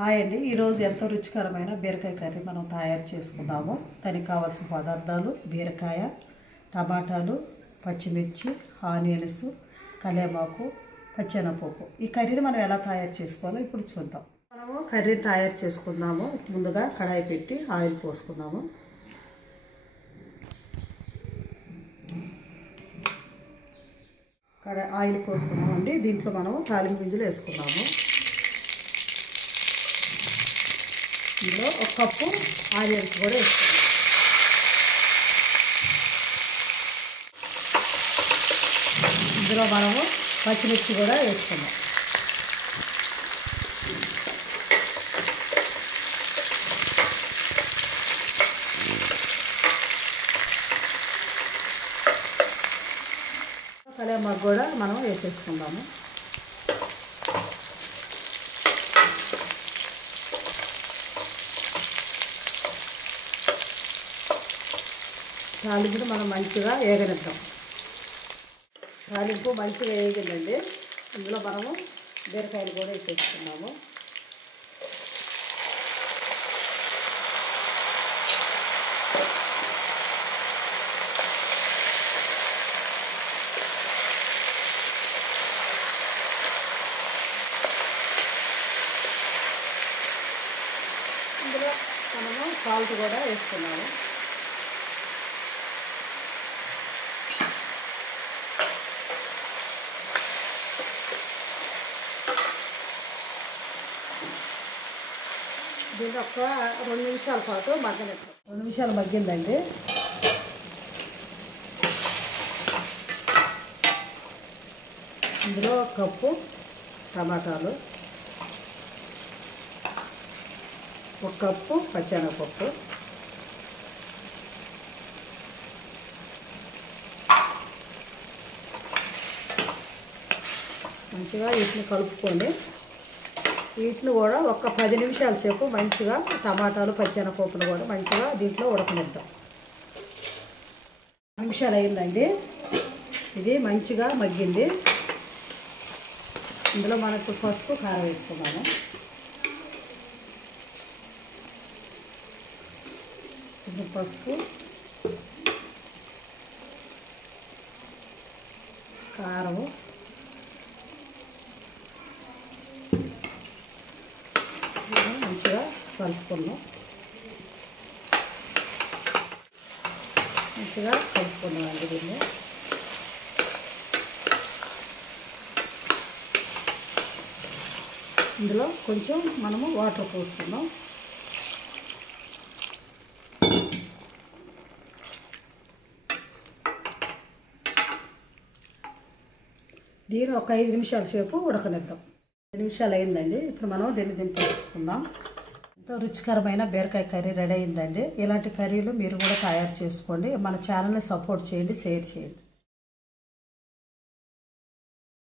Hi అండి, ఈరోజు ఎంతో రుచికరమైన బీరకాయ కర్రీ మనం తయారు చేసుకుందాము. దానికి కావాల్సిన పదార్థాలు బీరకాయ, టమాటాలు, పచ్చిమిర్చి, ఆనియన్స్, కలేమాకు, పచ్చెనపప్పు. ఈ కర్రీని మనం ఎలా తయారు చేసుకోవాలో ఇప్పుడు చూద్దాం. మనము కర్రీ తయారు చేసుకుందాము. ముందుగా కడాయి పెట్టి ఆయిల్ పోసుకుందాము. ఆయిల్ పోసుకున్నామండి. దీంట్లో మనము తాలింపు గింజలు వేసుకున్నాము. ఇందులో ఒక కప్పు ఆనియన్స్ కూడా వేసుకున్నాం. ఇందులో మనము పచ్చిమిర్చి కూడా వేసుకున్నాం. కలేమాకు కూడా మనం వేసేసుకుందాము. తాలింపుని మనం మంచిగా వేగనిద్దాం. తాలింపు మంచిగా వేగిందండి. ఇందులో మనము బీరకాయలు కూడా వేసేసుకున్నాము. ఇందులో మనము సాల్ట్ కూడా వేసుకున్నాము. దీన్ని ఒక 2 నిమిషాల పాటు మగ్గనిద్దాం. 2 నిమిషాలు మగ్గిందండి. ఇందులో 1 కప్పు టమాటాలు, 1 కప్పు పచ్చెనపప్పు, మంచిగా వీటిని కలుపుకొని వీటిని కూడా ఒక 10 నిమిషాల సేపు మంచిగా టమాటాలు పచ్చెనపప్పులు కూడా మంచిగా దీంట్లో ఉడకనిద్దాం. 10 నిమిషాలు అయిందండి. ఇది మంచిగా మగ్గింది. ఇందులో మనకు పసుపు, కారం వేసుకున్నాము. ఇది పసుపు, కారము, మంచిగా కలుపుకున్నాం. మంచిగా కలుపుకున్నామండి. దీన్ని ఇందులో కొంచెం మనము వాటర్ పోసుకున్నాం. దీన్ని ఒక 5 నిమిషాల సేపు ఉడకనిద్దాం. 5 నిమిషాలు అయిందండి. ఇప్పుడు మనం దీన్ని దింపేసుకుందాం. ఎంతో రుచికరమైన బీరకాయ కర్రీ రెడీ అయిందండి. ఇలాంటి కర్రీలు మీరు కూడా తయారు చేసుకోండి. మన ఛానల్ని సపోర్ట్ చేయండి, షేర్ చేయండి.